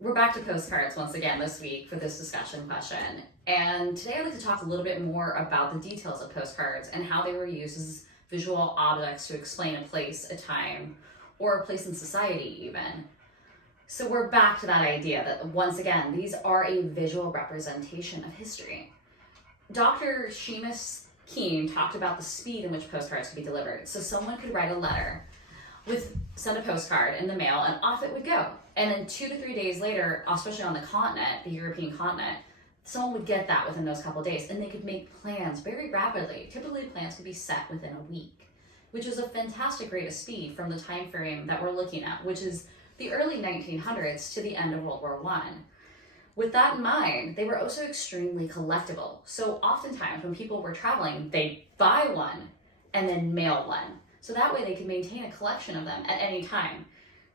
We're back to postcards once again this week for this discussion question. And today I'd like to talk a little bit more about the details of postcards and how they were used as visual objects to explain a place, a time, or a place in society even. So we're back to that idea that once again, these are a visual representation of history. Dr. Seamus Keene talked about the speed in which postcards could be delivered. So someone could write a letter, send a postcard in the mail, and off it would go. And then 2 to 3 days later, especially on the continent, the European continent, someone would get that within those couple days, and they could make plans very rapidly. Typically, plans could be set within a week, which is a fantastic rate of speed from the time frame that we're looking at, which is the early 1900s to the end of World War I. With that in mind, they were also extremely collectible. So oftentimes when people were traveling, they'd buy one and then mail one. So that way they could maintain a collection of them at any time.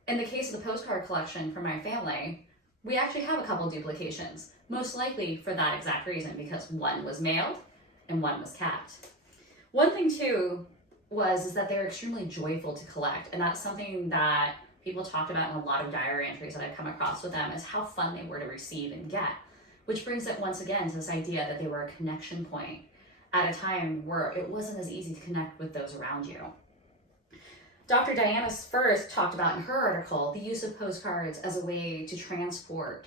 In the case of the postcard collection for my family, we actually have a couple duplications, most likely for that exact reason, because one was mailed and one was kept. One thing too is that they're extremely joyful to collect, and that's something that people talked about in a lot of diary entries that I've come across with them, is how fun they were to receive and get, which brings it once again to this idea that they were a connection point at a time where it wasn't as easy to connect with those around you. Dr. Diana Spurs talked about in her article the use of postcards as a way to transport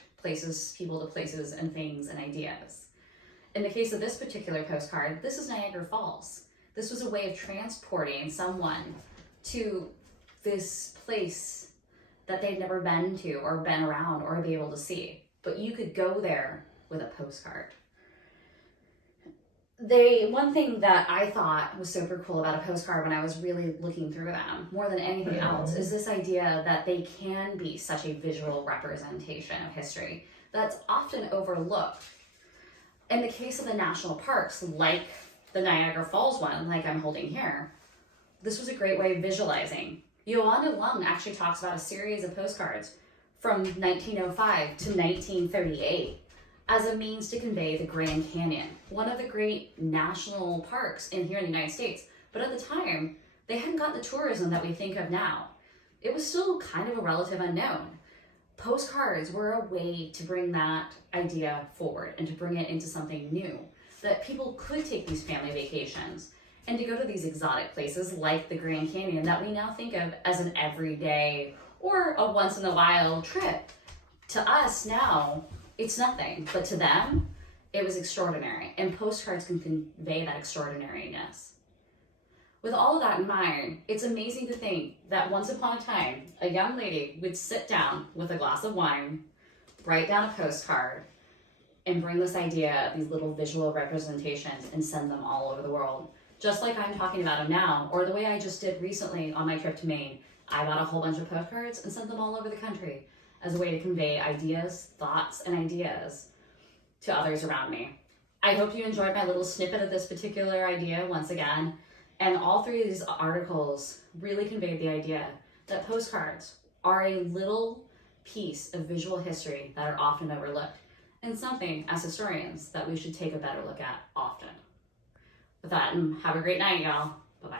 people to places and things and ideas. In the case of this particular postcard, this is Niagara Falls. This was a way of transporting someone to this place that they'd never been to or been around or be able to see. But you could go there with a postcard. One thing that I thought was super cool about a postcard when I was really looking through them, more than anything else, is this idea that they can be such a visual representation of history that's often overlooked. In the case of the national parks, like the Niagara Falls one, like I'm holding here, this was a great way of visualizing. Yolanda Lung actually talks about a series of postcards from 1905 to 1938 as a means to convey the Grand Canyon, one of the great national parks here in the United States. But at the time, they hadn't got the tourism that we think of now. It was still kind of a relative unknown. Postcards were a way to bring that idea forward and to bring it into something new, that people could take these family vacations and to go to these exotic places like the Grand Canyon that we now think of as an everyday or a once in a while trip. To us now, it's nothing, but to them, it was extraordinary, and postcards can convey that extraordinariness. With all of that in mind, it's amazing to think that once upon a time, a young lady would sit down with a glass of wine, write down a postcard, and bring this idea of these little visual representations and send them all over the world. Just like I'm talking about them now, or the way I just did recently on my trip to Maine. I bought a whole bunch of postcards and sent them all over the country as a way to convey ideas, thoughts, and ideas to others around me. I hope you enjoyed my little snippet of this particular idea once again. And all three of these articles really conveyed the idea that postcards are a little piece of visual history that are often overlooked, and something as historians that we should take a better look at often. With that, have a great night, y'all. Bye-bye.